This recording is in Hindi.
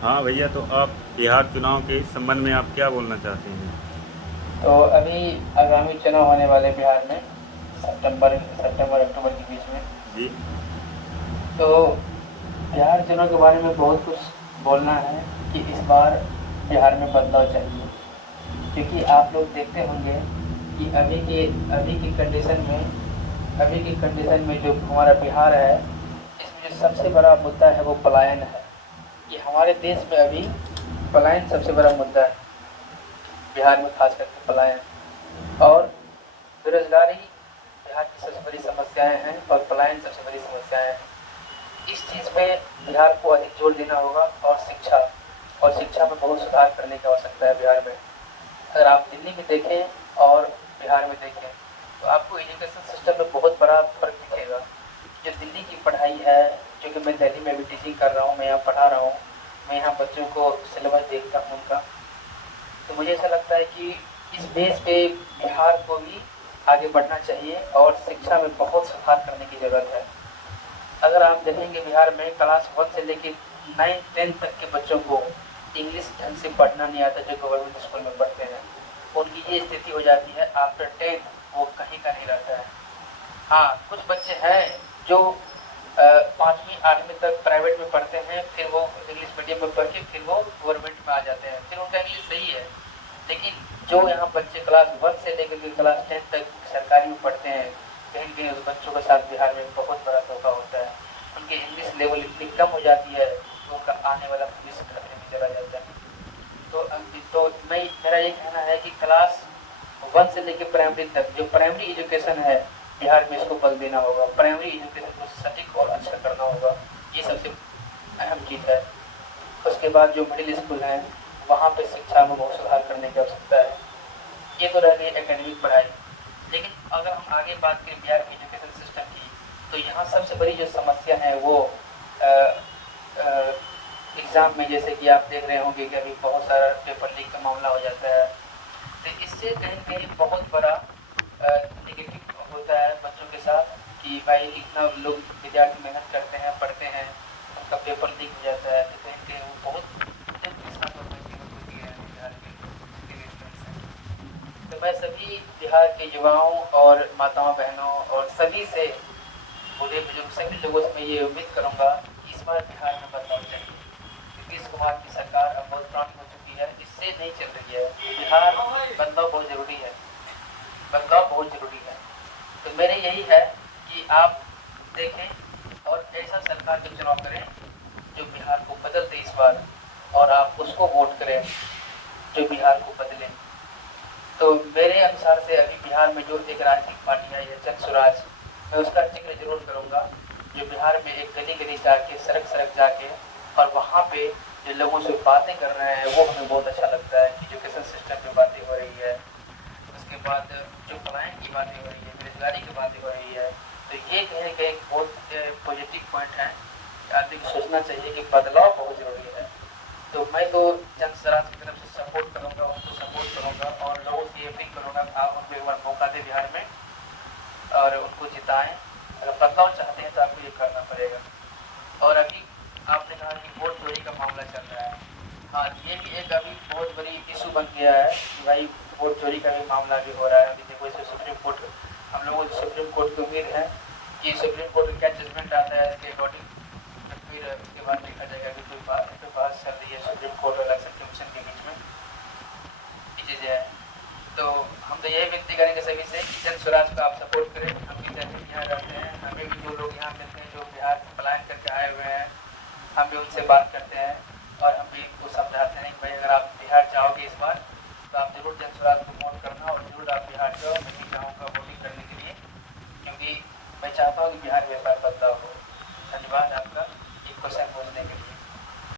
हाँ भैया, तो आप बिहार चुनाव के संबंध में आप क्या बोलना चाहते हैं? तो अभी आगामी चुनाव होने वाले बिहार में सितंबर अक्टूबर के बीच में। जी। तो बिहार चुनाव के बारे में बहुत कुछ बोलना है कि इस बार बिहार में बदलाव चाहिए, क्योंकि आप लोग देखते होंगे कि अभी की कंडीशन में जो हमारा बिहार है, इसमें जो सबसे बड़ा मुद्दा है वो पलायन है। कि हमारे देश में अभी पलायन सबसे बड़ा मुद्दा है, बिहार में खास करके पलायन और बेरोजगारी बिहार की सबसे बड़ी समस्याएं हैं और पलायन सबसे बड़ी समस्याएं हैं। इस चीज़ पे बिहार को अधिक जोर देना होगा और शिक्षा में बहुत सुधार करने की आवश्यकता है बिहार में। अगर आप दिल्ली में देखें और बिहार में देखें तो आपको एजुकेशन सिस्टम में बहुत बड़ा फर्क दिखेगा। जो दिल्ली की पढ़ाई है, जो कि मैं दिल्ली में भी टीचिंग कर रहा हूँ, मैं यहाँ पढ़ा रहा हूँ, मैं यहाँ बच्चों को सिलेबस देखता हूँ उनका, तो मुझे ऐसा लगता है कि इस बेस पे बिहार को भी आगे बढ़ना चाहिए और शिक्षा में बहुत सुधार करने की ज़रूरत है। अगर आप देखेंगे बिहार में क्लास 1 से लेके 9-10 तक के बच्चों को इंग्लिश ढंग से पढ़ना नहीं आता, जो गवर्नमेंट स्कूल में पढ़ते हैं। उनकी ये स्थिति हो जाती है, आफ्टर 10 वो कहीं का नहीं रहता है। हाँ, कुछ बच्चे हैं जो 5वीं 8वीं तक प्राइवेट में पढ़ते हैं, फिर वो इंग्लिश मीडियम में पढ़ के फिर वो गवर्नमेंट में आ जाते हैं, फिर उनका इंग्लिश सही है। लेकिन जो यहाँ बच्चे क्लास 1 से लेकर के क्लास 10 तक सरकारी में पढ़ते हैं, कहीं न कहीं उस बच्चों के साथ बिहार में बहुत बड़ा धोखा होता है। उनकी इंग्लिश लेवल इतनी कम हो जाती है कि उनका आने वाला भविष्य खतरे में चला जाता है। तो मेरा ये कहना है कि क्लास 1 से लेकर प्राइमरी तक जो प्राइमरी एजुकेशन है, बिहार में इसको बल देना होगा। प्राइमरी एजुकेशन को सटीक और अच्छा करना होगा, ये सबसे अहम चीज़ है। उसके बाद जो मिडिल स्कूल है, वहाँ पे शिक्षा में बहुत सुधार करने की आवश्यकता है। ये तो रह गई एकेडमिक पढ़ाई। लेकिन अगर हम आगे बात करें बिहार के एजुकेशन सिस्टम की, तो यहाँ सबसे बड़ी जो समस्या है वो एग्ज़ाम में, जैसे कि आप देख रहे होंगे कि अभी बहुत सारा पेपर लीक का मामला हो जाता है। तो इससे कहीं न कहीं बहुत बड़ा नेगेटिव होता है बच्चों के साथ कि भाई इतना लोग विद्यार्थी मेहनत करते हैं, पढ़ते हैं, उनका पेपर लीक हो जाता है, तो कहीं न कहीं वो बहुत दुःख के साथ और व्यक्तिगत होती है बिहार के स्टूडेंट्स हैं। तो मैं सभी बिहार के युवाओं और माताओं बहनों और सभी से, बूढ़े बुजुर्ग सभी लोगों से मैं ये उम्मीद करूँगा कि इस बार बिहार में बदलाव चाहिए। नीतीश कुमार की सरकार अब बहुत पुरानी हो चुकी है, इससे नहीं चल रही है। बिहार बदलाव बहुत ज़रूरी है, बदलाव बहुत ज़रूरी है। तो मेरे यही है कि आप देखें और ऐसा सरकार का चुनाव करें जो बिहार को बदल दे इस बार, और आप उसको वोट करें जो बिहार को बदले। तो मेरे अनुसार से अभी बिहार में जो एक राजनीतिक पार्टी आई है जन स्वराज, मैं उसका जिक्र जरूर करूँगा। जो बिहार में एक गली गली जाके, सड़क सड़क जाके और वहाँ पे जो लोगों से बातें कर रहे हैं, वो हमें बहुत अच्छा लगता है। एजुकेशन सिस्टम पे बातें हो रही है, उसके बाद जो पलायन की बातें हो रही है, बेरोजगारी की बातें हो रही है, तो ये कहीं ना कहीं बहुत पॉजिटिव पॉइंट है। आदमी को सोचना चाहिए कि बदलाव बहुत ज़रूरी है। तो मैं तो जन स्वराज की तरफ से सपोर्ट करूँगा, उनको सपोर्ट करूँगा और लोगों से ये अपील करूँगा कि आप उनको एक बार मौका दें बिहार में और उनको जिताएं। अगर बदलाव चाहते हैं तो आपको ये करना पड़ेगा। और अभी आपने कहा कि वोट चोरी का मामला चल रहा है, हाँ, ये भी एक अभी बहुत बड़ी इशू बन गया है कि भाई वोट चोरी का भी मामला भी हो रहा है। अभी देखो इसमें सुप्रीम कोर्ट, हम लोगों को सुप्रीम कोर्ट की उम्मीद है कि सुप्रीम कोर्ट का क्या जजमेंट आता है इसके अकॉर्डिंग, फिर उसके बाद देखा जाएगा कि कोई बात चल रही है सुप्रीम कोर्ट और इलेक्शन कमीशन के बीच में, ये चीज़ें हैं। तो हम तो यही विनती करेंगे सभी से कि जन स्वराज को आप सपोर्ट करें। हम भी जैसे यहाँ रहते हैं, हमें भी जो लोग यहाँ मिलते हैं जो बिहार से पलायन करके आए हुए हैं, हम भी उनसे बात करते हैं और हम भी उनको समझाते हैं कि भाई अगर आप बिहार जाओगे इस बार तो आप जरूर जन स्वराज को वोट करना और जरूर आप बिहार जाओ। मैं भी चाहूँगा